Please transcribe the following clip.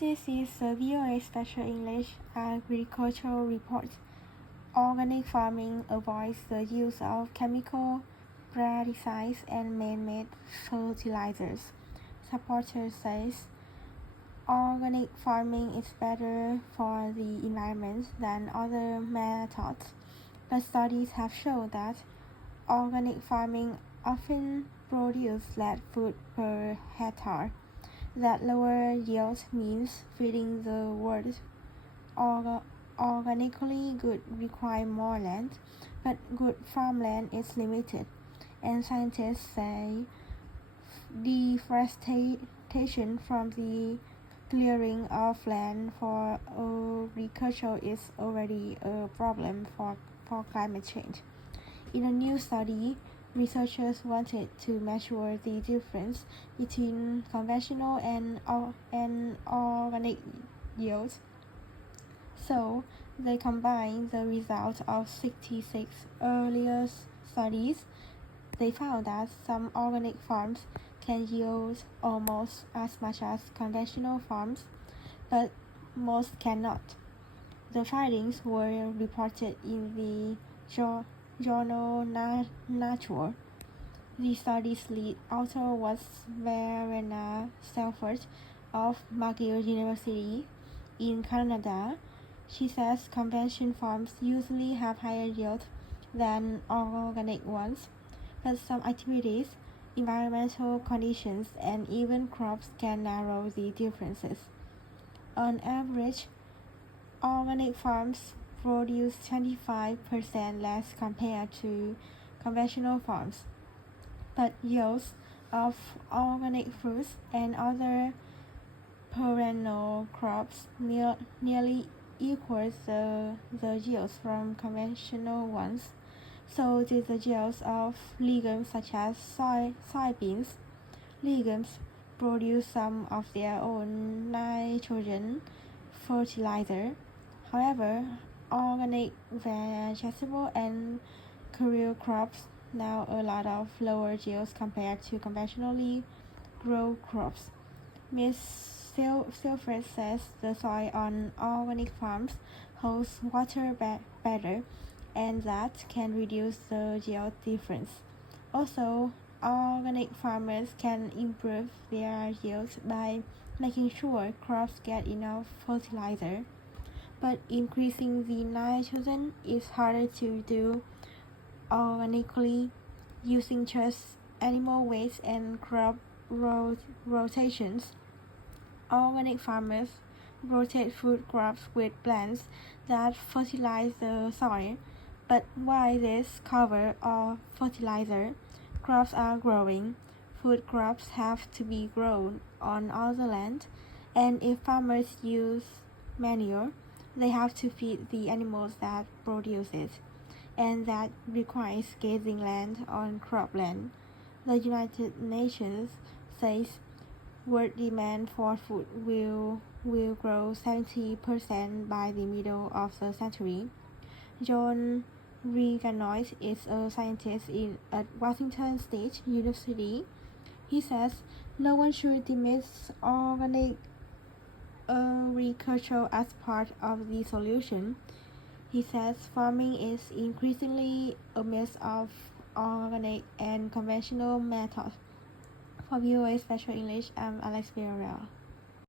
This is the VOA Special English Agricultural Report. Organic farming avoids the use of chemical pesticides and man-made fertilizers. Supporter says organic farming is better for the environment than other methods, but studies have shown that organic farming often produces less food per hectare. That lower yield means feeding the world organically good require more land, but good farmland is limited, and scientists say deforestation from the clearing of land for agriculture is already a problem for climate change. In a new study, researchers wanted to measure the difference between conventional and organic yields. So they combined the results of 66 earlier studies. They found that some organic farms can yield almost as much as conventional farms, but most cannot. The findings were reported in the journal Nature. The study's lead author was Verena Selford of McGill University in Canada. She says conventional farms usually have higher yield than organic ones, but some activities, environmental conditions, and even crops can narrow the differences. On average, organic farms produce 25% less compared to conventional farms, but yields of organic fruits and other perennial crops nearly equals the yields from conventional ones. So do the yields of legumes such as soybeans. Legumes produce some of their own nitrogen fertilizer. However, organic vegetable and cereal crops now a lot of lower yields compared to conventionally grown crops. Ms. Silfred says the soil on organic farms holds water better, and that can reduce the yield difference. Also, organic farmers can improve their yields by making sure crops get enough fertilizer, but increasing the nitrogen is harder to do organically using just animal waste and crop rotations. Organic farmers rotate food crops with plants that fertilize the soil, but while this cover or fertilizer crops are growing, food crops have to be grown on other land, and if farmers use manure, they have to feed the animals that produce it, and that requires grazing land on cropland. The United Nations says world demand for food will grow 70% by the middle of the century. John Reganoid is a scientist at Washington State University. He says no one should dismiss organic agriculture as part of the solution. He says farming is increasingly a mix of organic and conventional methods. For VOA Special English, I'm Alex Villarreal.